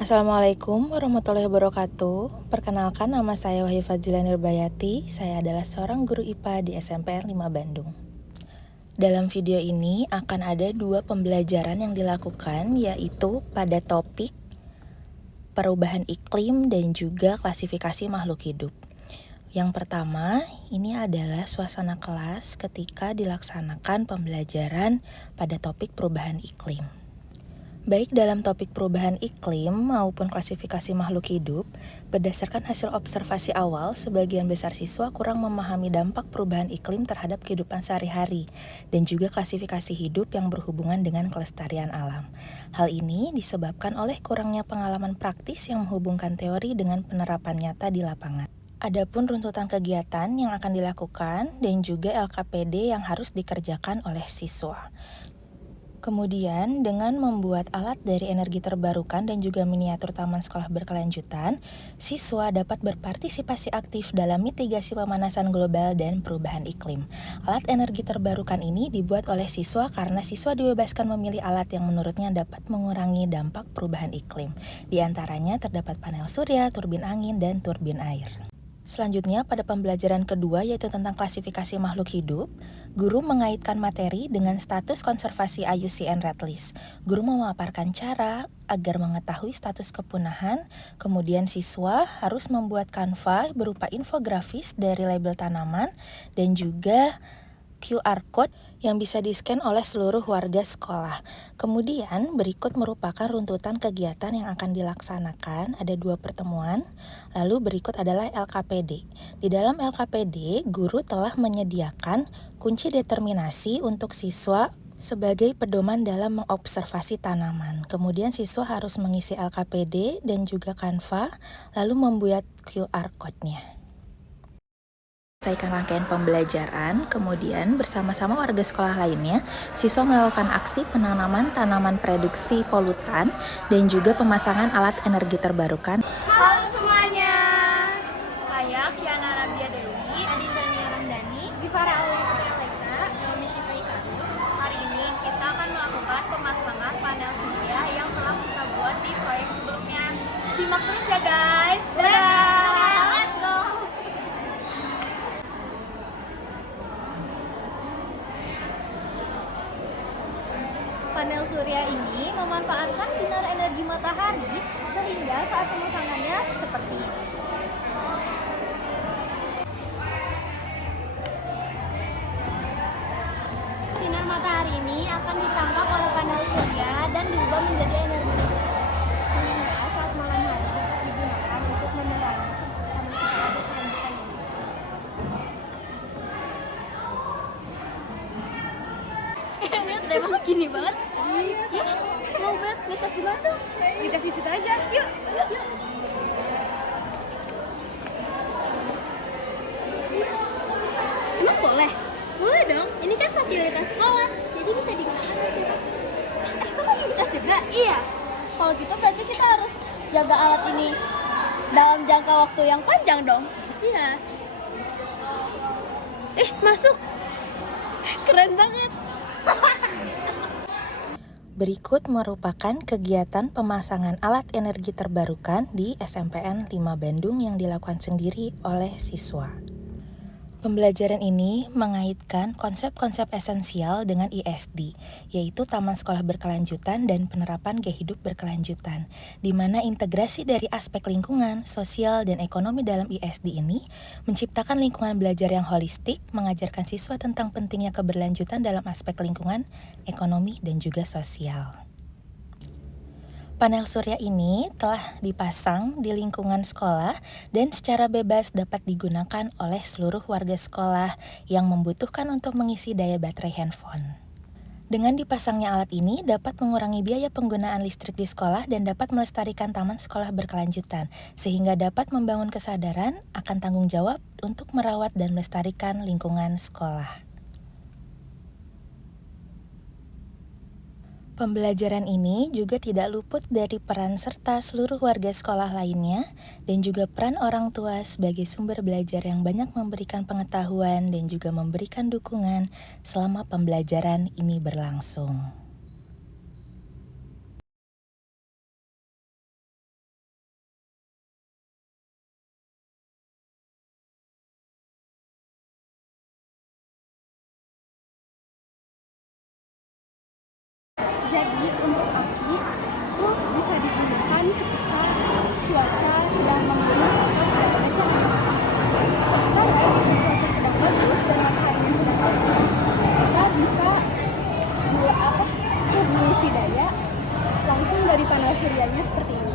Assalamualaikum warahmatullahi wabarakatuh. Perkenalkan, nama saya Wahyu Fadzila Nirbayati. Saya adalah seorang guru IPA di SMPN 5 Bandung. Dalam video ini akan ada dua pembelajaran yang dilakukan, yaitu pada topik perubahan iklim dan juga klasifikasi makhluk hidup. Yang pertama, ini adalah suasana kelas ketika dilaksanakan pembelajaran pada topik perubahan iklim. Baik dalam topik perubahan iklim maupun klasifikasi makhluk hidup, berdasarkan hasil observasi awal, sebagian besar siswa kurang memahami dampak perubahan iklim terhadap kehidupan sehari-hari dan juga klasifikasi hidup yang berhubungan dengan kelestarian alam. Hal ini disebabkan oleh kurangnya pengalaman praktis yang menghubungkan teori dengan penerapan nyata di lapangan. Adapun runtutan kegiatan yang akan dilakukan dan juga LKPD yang harus dikerjakan oleh siswa. Kemudian, dengan membuat alat dari energi terbarukan dan juga miniatur taman sekolah berkelanjutan, siswa dapat berpartisipasi aktif dalam mitigasi pemanasan global dan perubahan iklim. Alat energi terbarukan ini dibuat oleh siswa karena siswa dibebaskan memilih alat yang menurutnya dapat mengurangi dampak perubahan iklim. Di antaranya terdapat panel surya, turbin angin, dan turbin air. Selanjutnya, pada pembelajaran kedua yaitu tentang klasifikasi makhluk hidup, guru mengaitkan materi dengan status konservasi IUCN Red List. Guru memaparkan cara agar mengetahui status kepunahan, kemudian siswa harus membuat kanva berupa infografis dari label tanaman dan juga QR Code yang bisa di-scan oleh seluruh warga sekolah. Kemudian berikut merupakan runtutan kegiatan yang akan dilaksanakan, ada 2 pertemuan. Lalu berikut adalah LKPD. Di dalam LKPD, guru telah menyediakan kunci determinasi untuk siswa sebagai pedoman dalam mengobservasi tanaman. Kemudian siswa harus mengisi LKPD dan juga kanva, lalu membuat QR Code-nya. Selesaikan rangkaian pembelajaran, kemudian bersama-sama warga sekolah lainnya, siswa melakukan aksi penanaman tanaman reduksi polutan dan juga pemasangan alat energi terbarukan. Halo semuanya, saya Kiana Rabia Dewi, Adinda Ramdhani, Zifara Aulia, Naomi Syifa Ikaru. Hari ini kita akan melakukan pemasangan panel surya yang telah kita buat di proyek sebelumnya. Simak terus ya guys. Dadah. Let's go. Panel surya ini memanfaatkan sinar energi matahari sehingga saat pemasangannya seperti ini. Sinar matahari ini akan ditangkap oleh panel surya dan diubah menjadi energi listrik. Sehingga saat malam hari dapat digunakan untuk menerangi taman sekolah berkelanjutan ini. Lihat deh, masa gini banget? Iya. Mau banget ngecas di mana dong? Ngecas di situ aja. Yuk. Emang boleh? Boleh dong. Ini kan fasilitas sekolah, jadi bisa digunakan di situ. Kok pakai ngecas juga? Iya. Kalau gitu berarti kita harus jaga alat ini dalam jangka waktu yang panjang dong. Iya. Masuk. Keren banget. Berikut merupakan kegiatan pemasangan alat energi terbarukan di SMPN 5 Bandung yang dilakukan sendiri oleh siswa. Pembelajaran ini mengaitkan konsep-konsep esensial dengan ISD, yaitu Taman Sekolah Berkelanjutan dan penerapan gaya hidup berkelanjutan, di mana integrasi dari aspek lingkungan, sosial, dan ekonomi dalam ISD ini menciptakan lingkungan belajar yang holistik, mengajarkan siswa tentang pentingnya keberlanjutan dalam aspek lingkungan, ekonomi, dan juga sosial. Panel surya ini telah dipasang di lingkungan sekolah dan secara bebas dapat digunakan oleh seluruh warga sekolah yang membutuhkan untuk mengisi daya baterai handphone. Dengan dipasangnya alat ini dapat mengurangi biaya penggunaan listrik di sekolah dan dapat melestarikan taman sekolah berkelanjutan, sehingga dapat membangun kesadaran akan tanggung jawab untuk merawat dan melestarikan lingkungan sekolah. Pembelajaran ini juga tidak luput dari peran serta seluruh warga sekolah lainnya dan juga peran orang tua sebagai sumber belajar yang banyak memberikan pengetahuan dan juga memberikan dukungan selama pembelajaran ini berlangsung. Jadi untuk aki itu bisa digunakan ketika cuaca sedang mendung atau tidak ada cahaya matahari. Sementara jika cuaca sedang bagus dan mataharinya sedang terik, kita bisa mengisi daya langsung dari panel suryanya seperti ini.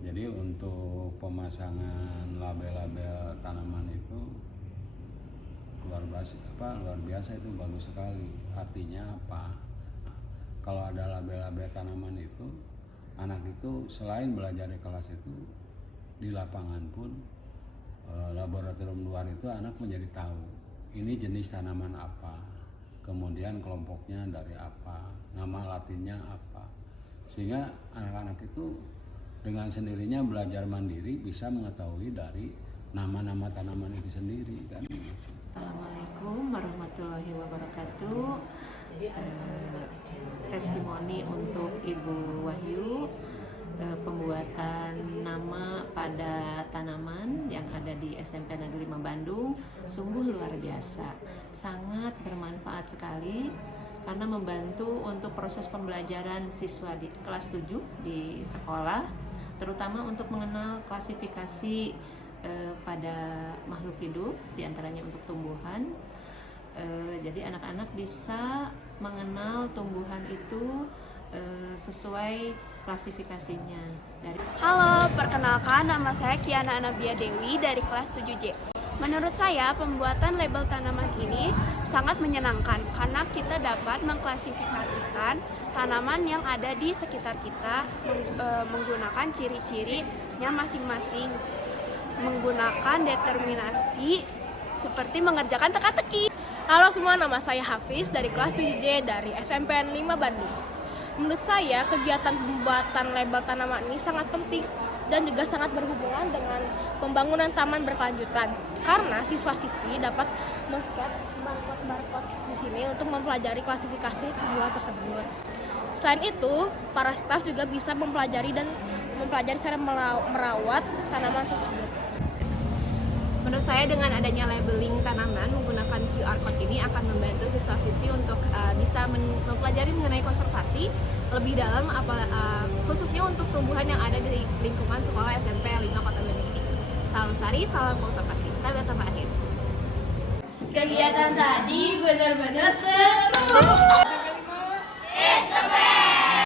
Jadi untuk pemasangan label-label tanaman itu luar biasa itu bagus sekali. Artinya apa? Kalau ada label-label tanaman itu, anak itu selain belajar di kelas itu, di lapangan pun laboratorium luar itu anak menjadi tahu ini jenis tanaman apa, kemudian kelompoknya dari apa, nama latinnya apa, sehingga anak-anak itu dengan sendirinya belajar mandiri bisa mengetahui dari nama-nama tanaman itu sendiri kan. Assalamualaikum warahmatullahi wabarakatuh. Testimoni untuk Ibu Wahyu, pembuatan nama pada tanaman yang ada di SMP Negeri 5 Bandung sungguh luar biasa, sangat bermanfaat sekali karena membantu untuk proses pembelajaran siswa di kelas 7 di sekolah, terutama untuk mengenal klasifikasi pada makhluk hidup, diantaranya untuk tumbuhan. Jadi anak-anak bisa mengenal tumbuhan itu sesuai klasifikasinya. Halo, perkenalkan nama saya Kiana Anabia Dewi dari kelas 7J. Menurut saya, pembuatan label tanaman ini sangat menyenangkan karena kita dapat mengklasifikasikan tanaman yang ada di sekitar kita menggunakan ciri-cirinya masing-masing, menggunakan determinasi seperti mengerjakan teka-teki. Halo semua, nama saya Hafiz dari kelas 7J dari SMPN 5 Bandung. Menurut saya, kegiatan pembuatan label tanaman ini sangat penting dan juga sangat berhubungan dengan pembangunan taman berkelanjutan karena siswa-siswi dapat men-scan barcode di sini untuk mempelajari klasifikasi tumbuhan tersebut. Selain itu, para staf juga bisa mempelajari cara merawat tanaman tersebut. Menurut saya dengan adanya labeling tanaman menggunakan QR code ini akan membantu siswa-siswi untuk bisa mempelajari mengenai konservasi lebih dalam, khususnya untuk tumbuhan yang ada di lingkungan sekolah SMP 5 Kota Bandung ini. Salam lestari, salam konservasi. Kita bersama akhir. Kegiatan tadi benar-benar seru.